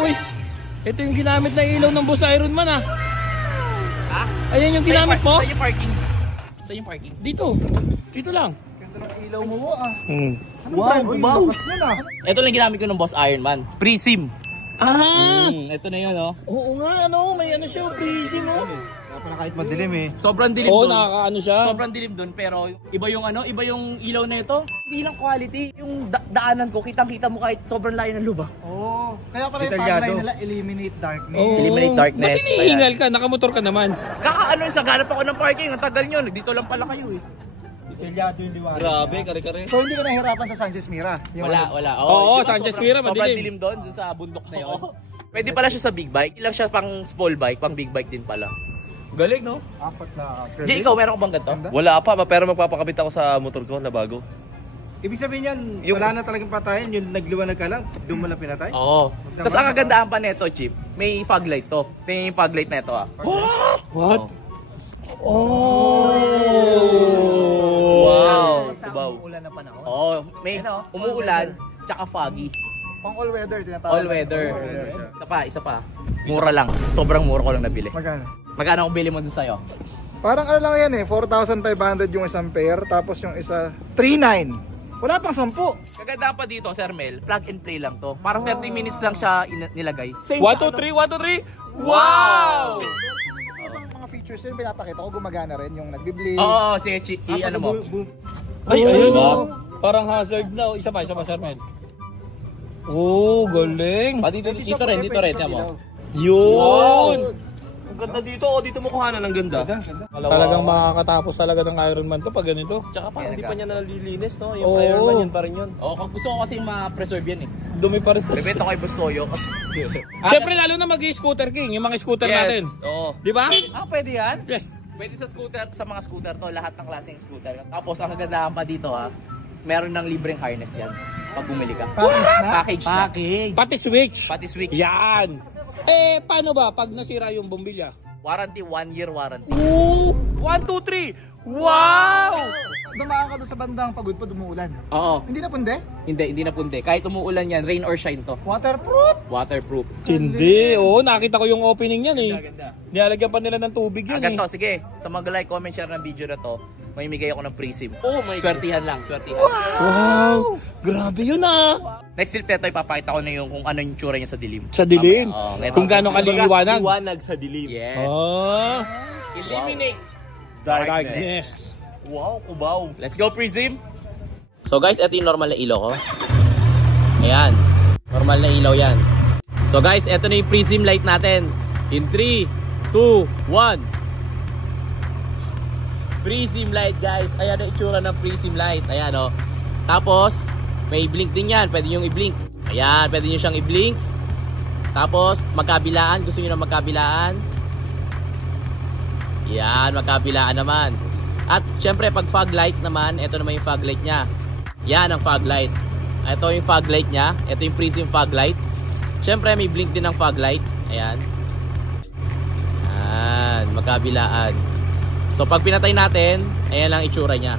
Uy, ito yung ginamit na ilaw ng Boss Iron Man ah. Ha? Ayan yung ginamit mo? Saan yung parking? Saan yung parking? Dito. Dito lang. Ganda ng ilaw mo ah. Wow, wow. Ah. Ito lang ginamit ko ng Boss Iron Man. Prism. Ito na yun, oh. Oo nga, ano, may ano siya, prism mo. Kaya pala kahit madilim eh. Sobrang dilim Oo, doon. nakakaano siya. Sobrang dilim doon, pero iba yung ano, iba yung ilaw na ito. Hindi lang quality. Yung daanan ko, kitang-kita mo kahit sobrang layo ng luba. Oo. Kaya pala yung tagline nila, eliminate darkness. Oo. Eliminate darkness. Ba't hinihingal ka? Nakamotor ka naman. Kakaano sa ganap ako ng parking, ang tagal nyo. Dito lang pala kayo eh. Detalyado yung liwanag. Grabe, kare-kare. So hindi ka nahihirapan sa Sanchez Mira? Yung Wala, ano? wala. Oo, di ba Sanchez sobrang- Mira, sobrang madilim. dilim doon sa bundok na yun. Pwede pala siya sa big bike. Ilang siya pang small bike, pang big bike din pala. Galing, no? Apat na. Jay, ikaw meron ka bang ganito? Wala pa, pero magpapakabit ako sa motor ko na bago. Ibig sabihin yan, wala na talagang patayin, yung nagliwanag ka lang, doon mo lang pinatay? Oo. Tapos ang kagandahan pa nito, Chip, may fog light to. May fog light na ito, ah. What? Wow! Kubaw. Umuulan na panahon. Oo, may umuulan, tsaka foggy. Pang all weather, tinatawag. All weather. Isa pa. Mura lang. Sobrang mura ko lang nabili. Magkano? Magkano ang bili mo dun sa'yo? Parang ano lang yan eh, 4,500 yung isang pair, tapos yung isa, 3,900. Wala pang 10. Kagandahan pa dito, Sir Mel, plug and play lang to. Parang 30 minutes lang siya nilagay. 1, 2, 3, 1, 2, 3. Wow! Mga features yun, pinapakita ko, gumagana rin yung nagbi-blink. Oo, sige, ano mo. Ay, ayun oh. Parang hazard na. Isa pa, Sir Mel. Oh, galing. Dito rin, tiyan mo. Yun! Ang ganda dito, dito mo kuhanan ng ganda. Talagang makakatapos talaga ng Iron Man to pag ganito. Tsaka pa, hindi pa niya nalilinis, no? Yung Oo. Iron Man, yun pa rin yun. Oo, gusto ko kasi ma-preserve yan eh. Dumi pa rin. Bebenta ko kay Bustoyo kasi... Siyempre lalo na mag-scooter king, yung mga scooter natin. Oo. Di ba? Pwede yan? Yes. Pwede sa scooter, sa mga scooter to, lahat ng klaseng scooter. Tapos ang kagandahan pa dito meron ng libreng harness yan pag bumili ka. Package na. Pati switch. Pati switch. Yan. Eh, paano ba pag nasira yung bombilya? Warranty, 1 year warranty. Ooh! 1, 2, 3! Wow! Dumaan ka doon sa bandang pagod pa, dumuulan. Oo. Hindi na punde? Hindi na punde. Kahit umuulan yan, rain or shine to. Waterproof? Waterproof. Hindi. Oo, nakita ko yung opening yan eh. Ganda. Nilalagyan pa nila ng tubig yan eh. Ganito, sige. Sa mag-like, comment, share ng video na to, may migay ako ng prism. Oh my God. Swertihan lang, swertihan. Wow! Grabe yun ah. Next clip neto, ipapakita ko na yung kung ano yung tsura niya sa dilim. Sa dilim. Oo, neto. Kung gaano kaliwanag. Liwanag sa dilim. Yes. Oh. Eliminate Darkness. Wow, kubaw. Let's go, Prism! So guys, ito yung normal na ilaw ko. Ayan. Normal na ilaw yan. So guys, ito na yung Prism light natin. In 3, 2, 1. Prism light guys. Ayan ang itsura ng Prism light. Ayan o. Tapos, may blink din yan. Pwede nyo i-blink. Ayan, pwede nyo siyang i-blink. Tapos, magkabilaan. Gusto nyo na magkabilaan. Yan, magkabilaan naman. At syempre pag fog light naman, ito naman yung fog light nya. Yan ang fog light. Ito yung fog light nya. Ito yung Prism fog light. Syempre may blink din ng fog light. Ayan. Yan, magkabilaan. So pag pinatay natin, ayan lang itsura nya.